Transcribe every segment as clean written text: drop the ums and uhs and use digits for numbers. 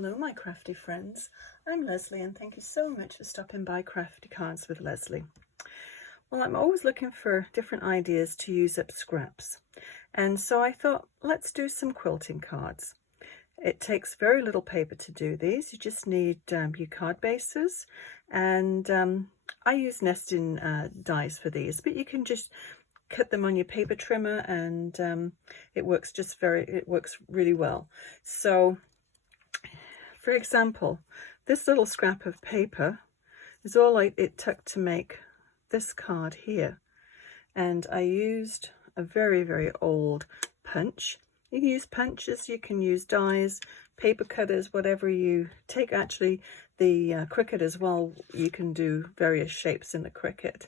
Hello my crafty friends, I'm Leslie and thank you so much for stopping by Crafty Cards with Leslie. Well, I'm always looking for different ideas to use up scraps, and so I thought let's do some quilting cards. It takes very little paper to do these. You just need your card bases, and I use nesting dies for these, but you can just cut them on your paper trimmer and it works really well. So for example, this little scrap of paper is all it took to make this card here, and I used a very old punch. You can use punches, you can use dies, paper cutters, whatever you take. Actually the Cricut as well, you can do various shapes in the Cricut.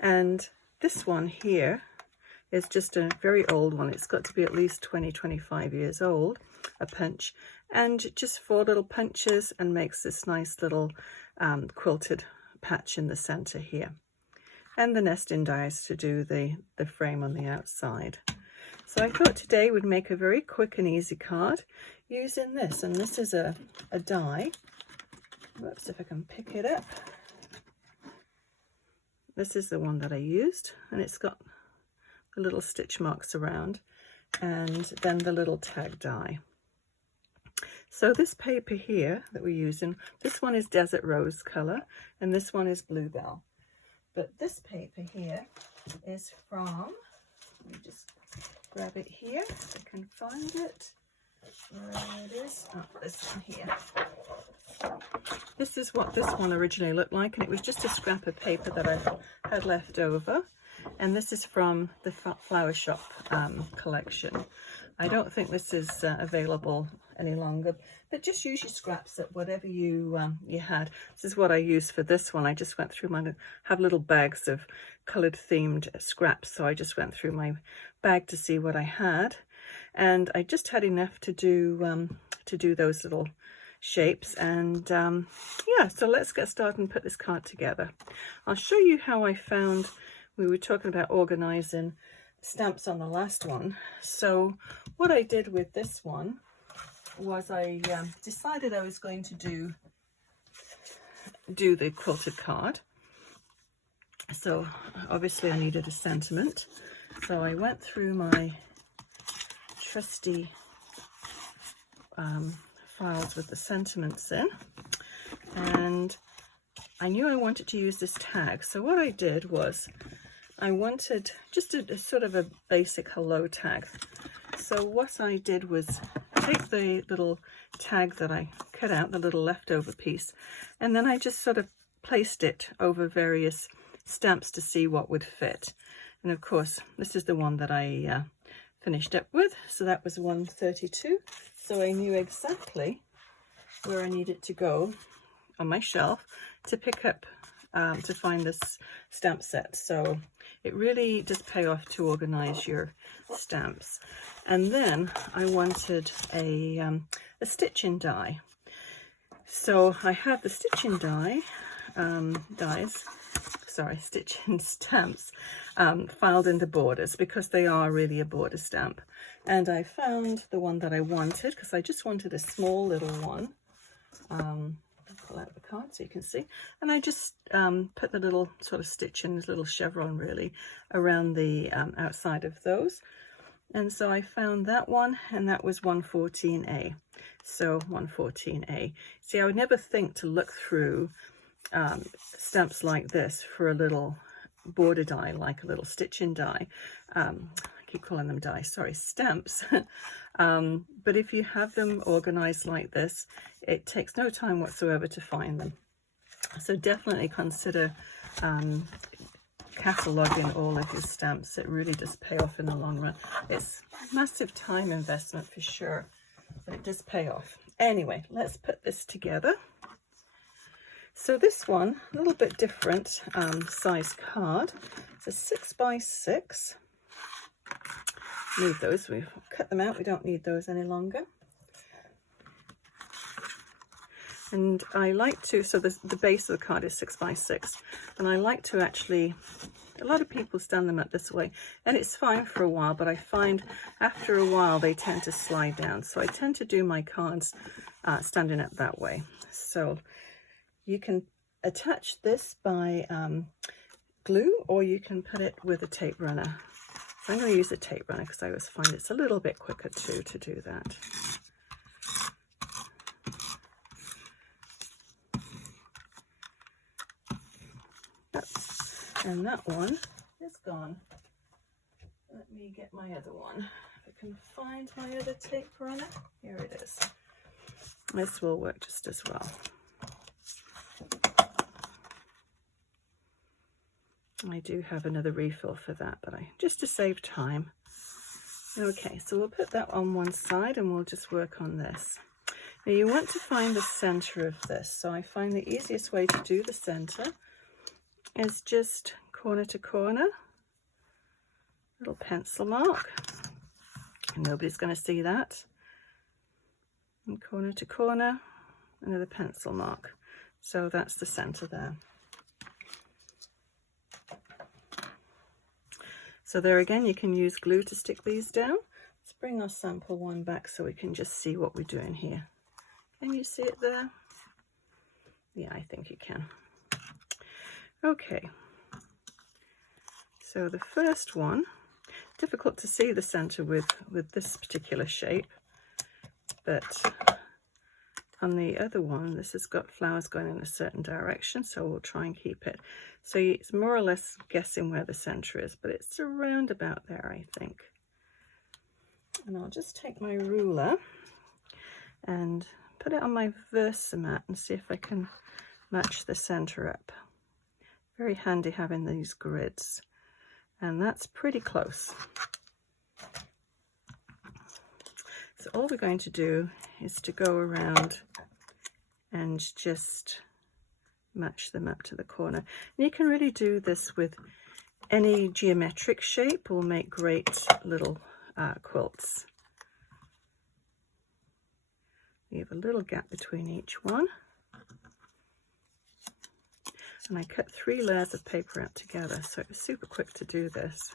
And this one here is just a very old one. It's got to be at least 20-25 years old, a punch, and just 4 little punches and makes this nice little quilted patch in the center here, and the nesting dies to do the frame on the outside. So I thought today would make a very quick and easy card using this, and this is a die. Whoops, if I can pick it up. This is the one that I used, and it's got the little stitch marks around, and then the little tag die. So this paper here that we're using, this one is Desert Rose color, and this one is Bluebell. But this paper here is from, let me just grab it here if I can find it. Where it is? Oh, this one here. This is what this one originally looked like, and it was just a scrap of paper that I had left over. And this is from the Flower Shop collection. I don't think this is available any longer, but just use your scraps at whatever you had. This is what I used for this one. I just went through I have little bags of colored themed scraps, so I just went through my bag to see what I had, and I just had enough to do those little shapes. And yeah, so let's get started and put this card together. I'll show you how I found, we were talking about organizing stamps on the last one. So what I did with this one was I decided I was going to do the quilted card. So obviously I needed a sentiment, so I went through my trusty files with the sentiments in, and I knew I wanted to use this tag. So what I did was I wanted just a sort of a basic hello tag. So what I did was take the little tag that I cut out, the little leftover piece, and then I just sort of placed it over various stamps to see what would fit. And of course this is the one that I finished up with, so that was 132. So I knew exactly where I needed to go on my shelf to pick up to find this stamp set. So it really does pay off to organize your stamps. And then I wanted a stitching die. So I had the stitching stitching stamps filed into borders, because they are really a border stamp. And I found the one that I wanted, because I just wanted a small little one. I'll pull out the card so you can see, and I just put the little sort of stitch in, this little chevron really around the outside of those. And so I found that one, and that was 114A. So 114A. See, I would never think to look through stamps like this for a little border die, like a little stitching die. I keep calling them die, sorry, stamps. But if you have them organized like this, it takes no time whatsoever to find them. So definitely consider cataloging all of your stamps. It really does pay off in the long run. It's massive time investment for sure, but it does pay off. Anyway, let's put this together. So this one, a little bit different size card. It's a 6 by 6. Move those, we've cut them out, we don't need those any longer. And I like to, so the base of the card is 6 by 6, and I like to actually A lot of people stand them up this way, and it's fine for a while, but I find after a while they tend to slide down. So I tend to do my cards standing up that way. So you can attach this by glue, or you can put it with a tape runner. So I'm going to use a tape runner because I always find it's a little bit quicker too to do that. And that one is gone. Let me get my other one. If I can find my other tape runner. Here it is. This will work just as well. I do have another refill for that, but just to save time. Okay, so we'll put that on one side and we'll just work on this. Now you want to find the center of this. So I find the easiest way to do the center is just corner to corner, little pencil mark. Nobody's going to see that. And corner to corner, another pencil mark. So that's the center there. So there again, you can use glue to stick these down. Let's bring our sample one back so we can just see what we're doing here. Can you see it there? Yeah, I think you can. Okay, so the first one, difficult to see the center with this particular shape, but on the other one, this has got flowers going in a certain direction, so we'll try and keep it. So it's more or less guessing where the center is, but it's around about there, I think. And I'll just take my ruler and put it on my Versamat and see if I can match the center up. Very handy having these grids, and that's pretty close. So all we're going to do is to go around and just match them up to the corner. And you can really do this with any geometric shape. Will make great little quilts. Leave a little gap between each one. And I cut 3 layers of paper out together, so it was super quick to do this.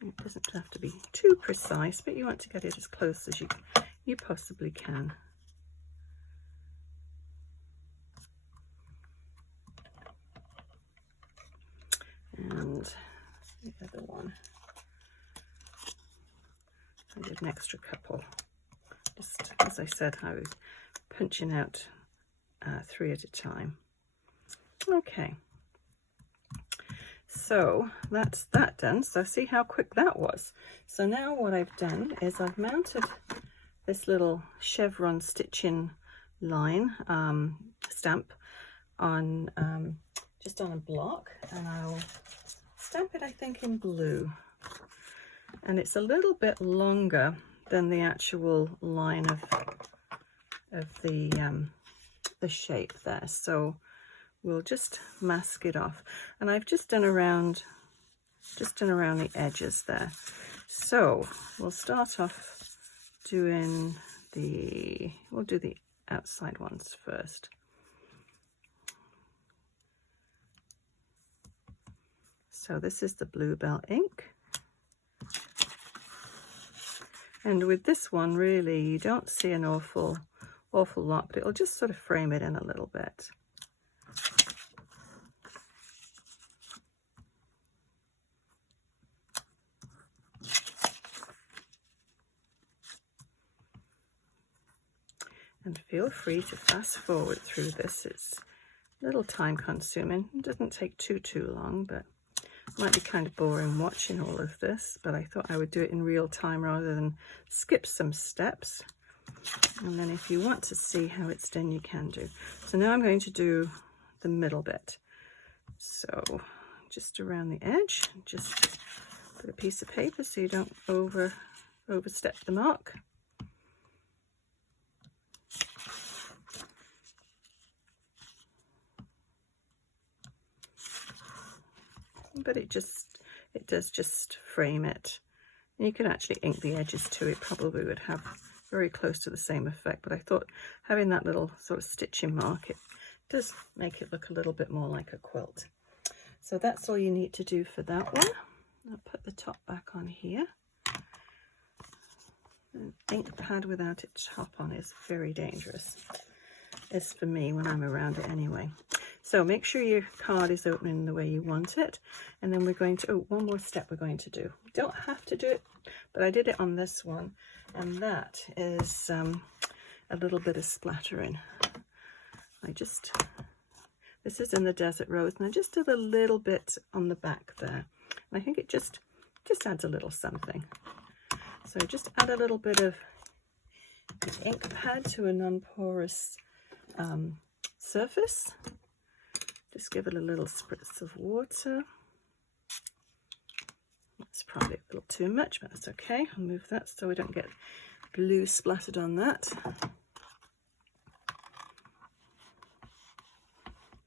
It doesn't have to be too precise, but you want to get it as close as you possibly can. And the other one, I did an extra couple. Just as I said, I was punching out 3 at a time. Okay, so that's that done. So see how quick that was. So now what I've done is I've mounted this little chevron stitching line stamp on just on a block, and I'll stamp it, I think, in blue. And it's a little bit longer than the actual line of the shape there, so we'll just mask it off. And I've just done around the edges there. So we'll start off doing we'll do the outside ones first. So this is the Bluebell ink. And with this one, really, you don't see an awful lot, but it'll just sort of frame it in a little bit. And feel free to fast forward through this. It's a little time consuming. It doesn't take too long, but it might be kind of boring watching all of this, but I thought I would do it in real time rather than skip some steps. And then if you want to see how it's done, you can do. So now I'm going to do the middle bit. So just around the edge, just put a piece of paper so you don't overstep the mark. but it does just frame it. And you can actually ink the edges too. It probably would have very close to the same effect, but I thought having that little sort of stitching mark, it does make it look a little bit more like a quilt. So that's all you need to do for that one. I'll put the top back on here. An ink pad without its top on is very dangerous. It's for me when I'm around it anyway. So make sure your card is opening the way you want it. And then we're going to, oh, one more step we're going to do. You don't have to do it, but I did it on this one. And that is a little bit of splattering. This is in the Desert Rose, and I just did a little bit on the back there. And I think it just adds a little something. So just add a little bit of ink pad to a non-porous surface. Just give it a little spritz of water. That's probably a little too much, but that's okay. I'll move that so we don't get glue splattered on that.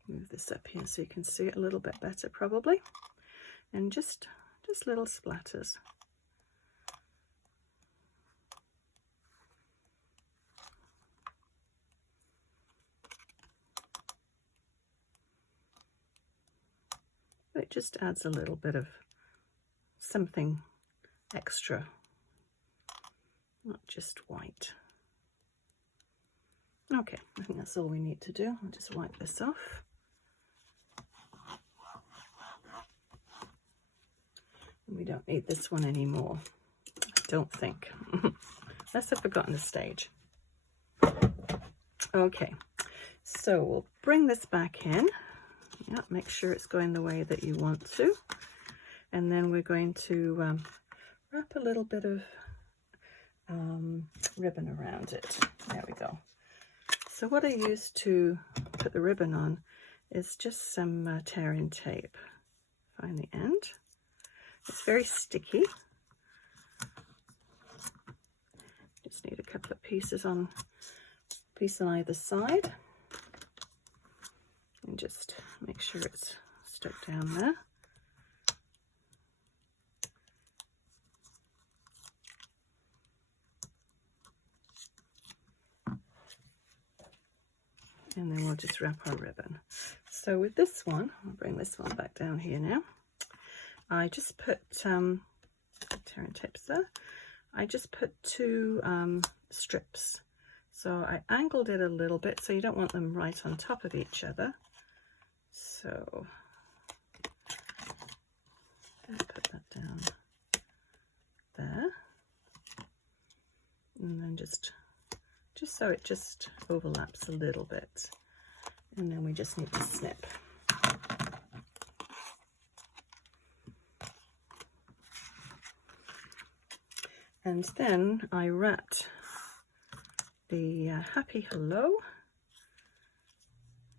Move this up here so you can see it a little bit better probably. And just little splatters. It just adds a little bit of something extra, not just white. Okay, I think that's all we need to do. I'll just wipe this off. And we don't need this one anymore, I don't think, unless I've forgotten the stage. Okay, so we'll bring this back in. Yeah, make sure it's going the way that you want to. And then we're going to wrap a little bit of ribbon around it. There we go. So what I use to put the ribbon on is just some tearing tape. Find the end. It's very sticky. Just need a couple of pieces on either side. And just make sure it's stuck down there. And then we'll just wrap our ribbon. So with this one, I'll bring this one back down here now. I just put tearing tapes there. I just put two strips. So I angled it a little bit, so you don't want them right on top of each other. So I'll put that down there, and then just so it just overlaps a little bit, and then we just need to snip. And then I wrapped the Happy Hello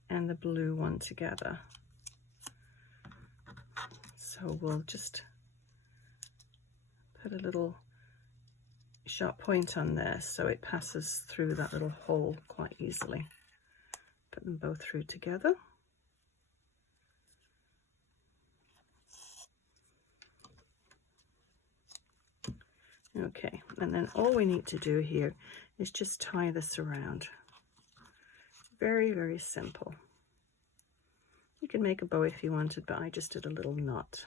and the blue one together. So we'll just put a little sharp point on there so it passes through that little hole quite easily. Put them both through together. Okay, and then all we need to do here is just tie this around. Very, very simple. You can make a bow if you wanted, but I just did a little knot.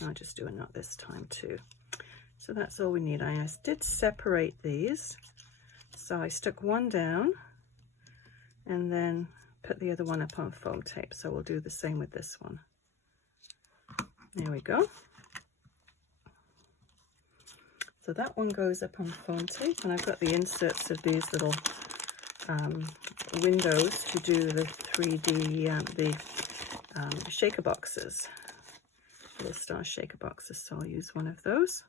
I'll just do a knot this time too. So that's all we need. I did separate these. So I stuck one down and then put the other one up on foam tape. So we'll do the same with this one. There we go. So that one goes up on foam tape, and I've got the inserts of these little windows to do the 3D, shaker boxes, little star shaker boxes. So I'll use one of those,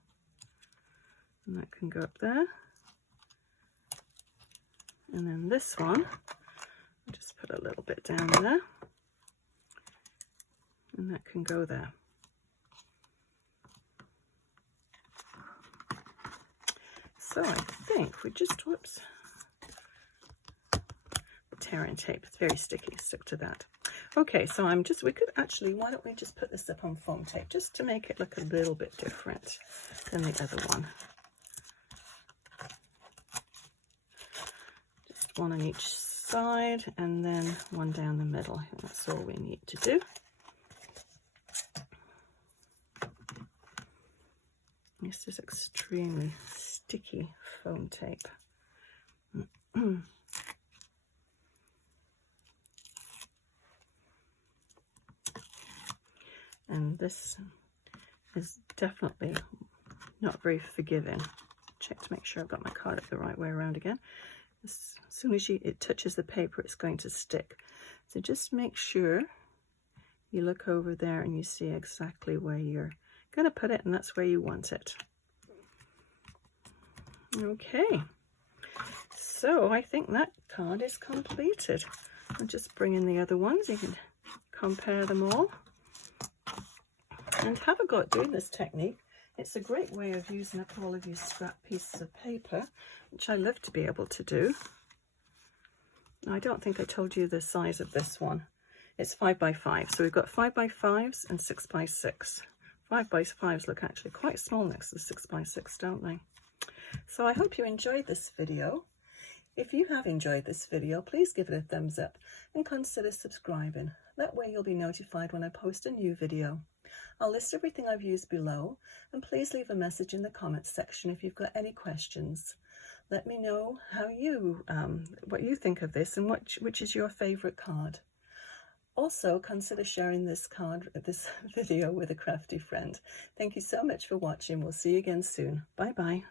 and that can go up there. And then this one, I'll just put a little bit down there, and that can go there. So I think we just, whoops, tearing tape. It's very sticky, stick to that. Okay, so we could actually, why don't we just put this up on foam tape just to make it look a little bit different than the other one. Just one on each side and then one down the middle. I think that's all we need to do. This is extremely sticky foam tape. And this is definitely not very forgiving. Check to make sure I've got my card up the right way around again. As soon as it touches the paper, it's going to stick. So just make sure you look over there and you see exactly where you're going to put it, and that's where you want it. Okay, so I think that card is completed. I'll just bring in the other ones. You can compare them all and have a go at doing this technique. It's a great way of using up all of your scrap pieces of paper, which I love to be able to do. Now, I don't think I told you the size of this one. It's 5 by 5, so we've got 5 by 5s and 6 by 6. 5 by 5s look actually quite small next to the 6 by 6, don't they? So I hope you enjoyed this video. If you have enjoyed this video, please give it a thumbs up and consider subscribing. That way you'll be notified when I post a new video. I'll list everything I've used below, and please leave a message in the comments section if you've got any questions. Let me know how what you think of this and which is your favorite card. Also, consider sharing this video with a crafty friend. Thank you so much for watching. We'll see you again soon. Bye bye.